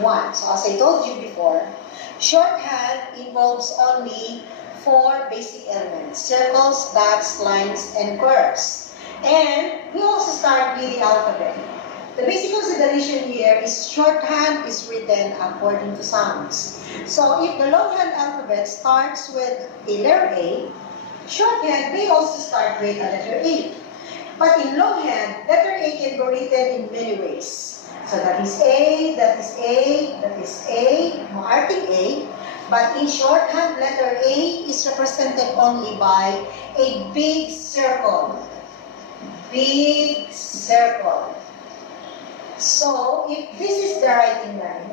1. So as I told you before, shorthand involves only 4 basic elements: circles, dots, lines, and curves. And we also start with the alphabet. The basic consideration here is shorthand is written according to sounds. So if the longhand alphabet starts with a letter A, shorthand may also start with a letter A. But in longhand, letter A can be written in many ways. So that is A, that is A, that is A, Arctic A. But in shorthand, letter A is represented only by a big circle. Big circle. So, if this is the writing line,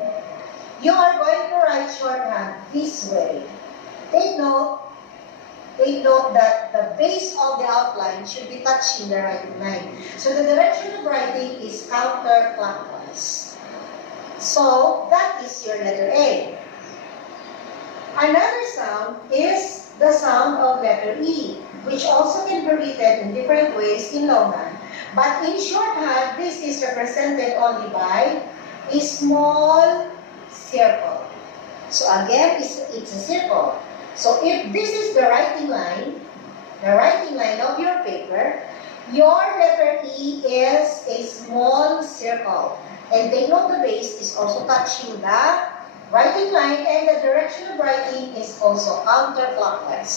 you are going to write shorthand this way. Take note that the base of the outline should be touching the writing line. So, the direction of writing is counterclockwise. So, that is your letter A. Another sound is the sound of letter E, which also can be written in different ways in longhand. But in shorthand, this is represented only by a small circle. So again, it's a circle. So if this is the writing line of your paper, your letter E is a small circle. And take note the base is also touching the writing line, and the direction of writing is also counterclockwise.